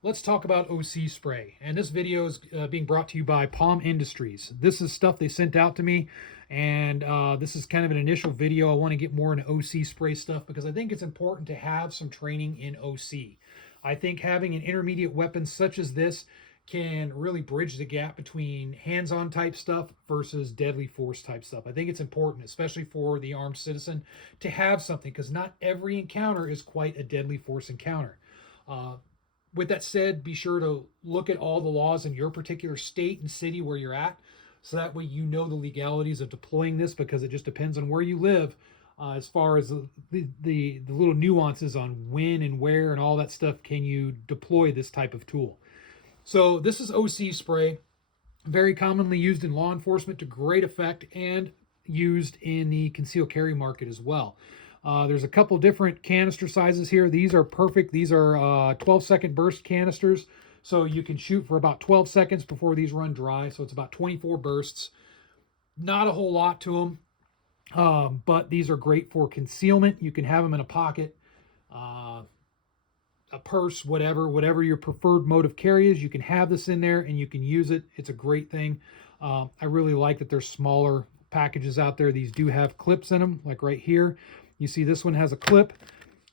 Let's talk about OC spray. And this video is being brought to you by POM Industries. This is stuff they sent out to me. And this is kind of an initial video. I want to get more into OC spray stuff because I think it's important to have some training in OC. I think having an intermediate weapon such as this can really bridge the gap between hands-on type stuff versus deadly force type stuff. I think it's important, especially for the armed citizen, to have something because not every encounter is quite a deadly force encounter. Uh, with that said, be sure to look at all the laws in your particular state and city where you're at, so that way you know the legalities of deploying this, because it just depends on where you live as far as the little nuances on when and where and all that stuff can you deploy this type of tool. So this is OC spray, very commonly used in law enforcement to great effect and used in the concealed carry market as well. There's a couple different canister sizes here. These are perfect. These are 12-second burst canisters. So you can shoot for about 12 seconds before these run dry. So it's about 24 bursts. Not a whole lot to them, but these are great for concealment. You can have them in a pocket, a purse, whatever your preferred mode of carry is. You can have this in there and you can use it. It's a great thing. I really like that there's smaller packages out there. These do have clips in them, like right here. You see this one has a clip.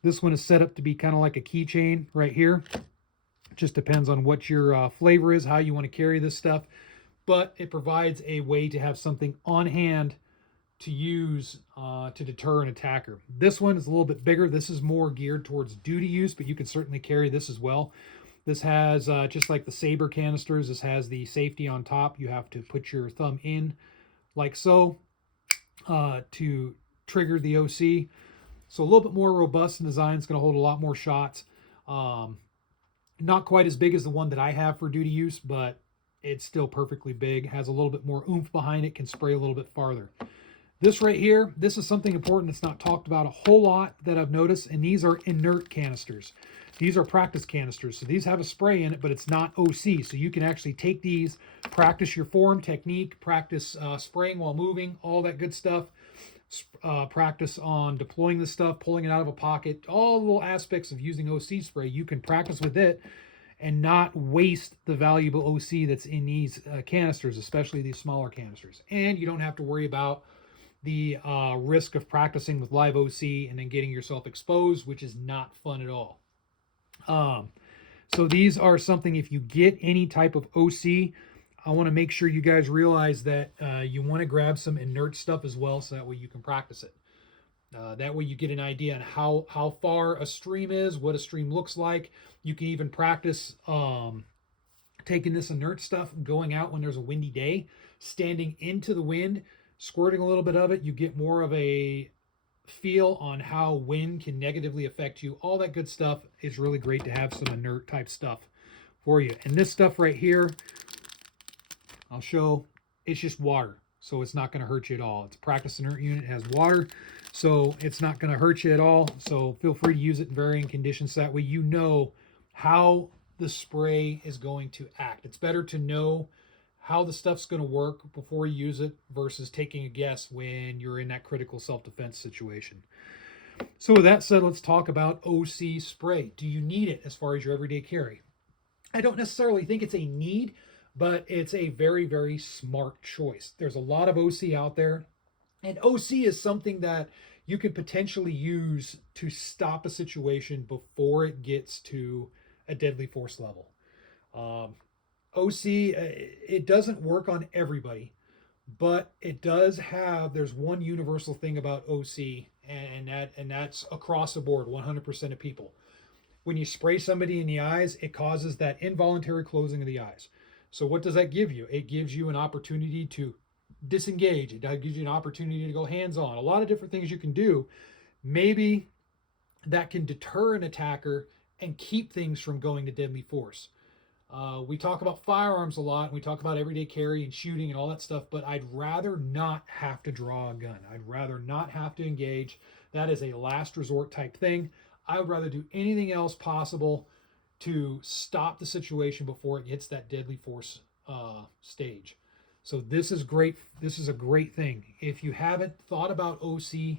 This one is set up to be kind of like a keychain right here. It just depends on what your flavor is, how you want to carry this stuff. But it provides a way to have something on hand to use to deter an attacker. This one is a little bit bigger. This is more geared towards duty use, but you can certainly carry this as well. This has, just like the Saber canisters, this has the safety on top. You have to put your thumb in like so to trigger the OC. So a little bit more robust in design. It's going to hold a lot more shots. Not quite as big as the one that I have for duty use, but it's still perfectly big. Has a little bit more oomph behind it. Can spray a little bit farther. This right here, this is something important that's not talked about a whole lot that I've noticed, and these are inert canisters. These are practice canisters. So these have a spray in it, but it's not OC. So you can actually take these, practice your form, technique, practice spraying while moving, all that good stuff. Practice on deploying this stuff, pulling it out of a pocket, all the little aspects of using OC spray. You can practice with it and not waste the valuable OC that's in these canisters, especially these smaller canisters. And you don't have to worry about the risk of practicing with live OC and then getting yourself exposed, which is not fun at all. So these are something, if you get any type of OC, I want to make sure you guys realize that you want to grab some inert stuff as well, so that way you can practice it. That way you get an idea on how far a stream is, what a stream looks like. You can even practice taking this inert stuff, going out when there's a windy day, standing into the wind, squirting a little bit of it. You get more of a feel on how wind can negatively affect you. All that good stuff is really great to have some inert type stuff for you. And this stuff right here, I'll show, it's just water. So it's not going to hurt you at all. It's a practice inert unit. It has water, so it's not going to hurt you at all. So feel free to use it in varying conditions. So that way you know how the spray is going to act. It's better to know how the stuff's going to work before you use it versus taking a guess when you're in that critical self-defense situation. So with that said, let's talk about OC spray. Do you need it as far as your everyday carry? I don't necessarily think it's a need, but it's a very, very smart choice. There's a lot of OC out there, and OC is something that you could potentially use to stop a situation before it gets to a deadly force level. OC, it doesn't work on everybody, but it does have, there's one universal thing about OC, and that's across the board, 100% of people. When you spray somebody in the eyes, it causes that involuntary closing of the eyes. So what does that give you? It gives you an opportunity to disengage. It gives you an opportunity to go hands-on. A lot of different things you can do. Maybe that can deter an attacker and keep things from going to deadly force. We talk about firearms a lot. We talk about everyday carry and shooting and all that stuff, but I'd rather not have to draw a gun. I'd rather not have to engage. That is a last resort type thing. I would rather do anything else possible to stop the situation before it hits that deadly force stage. So this is great. This is a great thing. If you haven't thought about OC,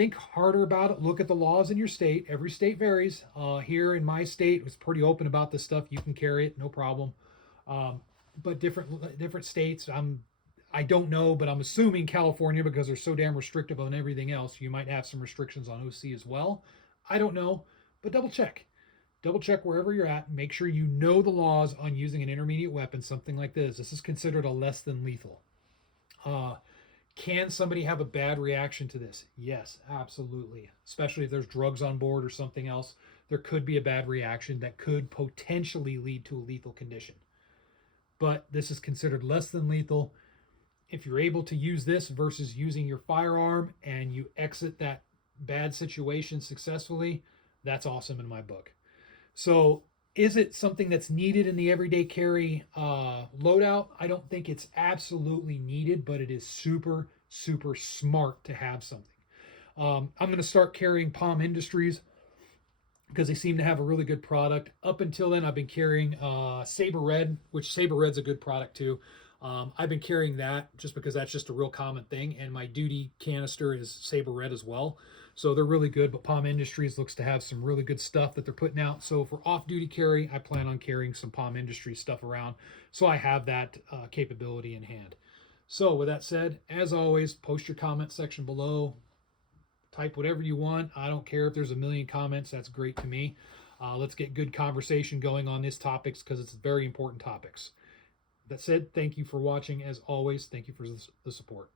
think harder about it. Look at the laws in your state. Every state varies. Here in my state, it's pretty open about this stuff. You can carry it, no problem. But different states, I don't know, but I'm assuming California, because they're so damn restrictive on everything else, you might have some restrictions on OC as well. I don't know, but double check. Double check wherever you're at. Make sure you know the laws on using an intermediate weapon, something like this. This is considered a less than lethal. Can somebody have a bad reaction to this? Yes, absolutely. Especially if there's drugs on board or something else, there could be a bad reaction that could potentially lead to a lethal condition. But this is considered less than lethal. If you're able to use this versus using your firearm and you exit that bad situation successfully, that's awesome in my book. So is it something that's needed in the everyday carry loadout? I don't think it's absolutely needed, but it is super, super smart to have something. I'm going to start carrying POM Industries because they seem to have a really good product. Up until then, I've been carrying Saber Red, which Saber Red's a good product too. I've been carrying that just because that's just a real common thing, and my duty canister is Saber Red as well. So they're really good, but POM Industries looks to have some really good stuff that they're putting out. So for off-duty carry, I plan on carrying some POM Industries stuff around, so I have that capability in hand. So with that said, as always, post your comment section below. Type whatever you want. I don't care if there's a million comments. That's great to me. Let's get good conversation going on these topics because it's very important topics. That said, thank you for watching. As always, thank you for the support.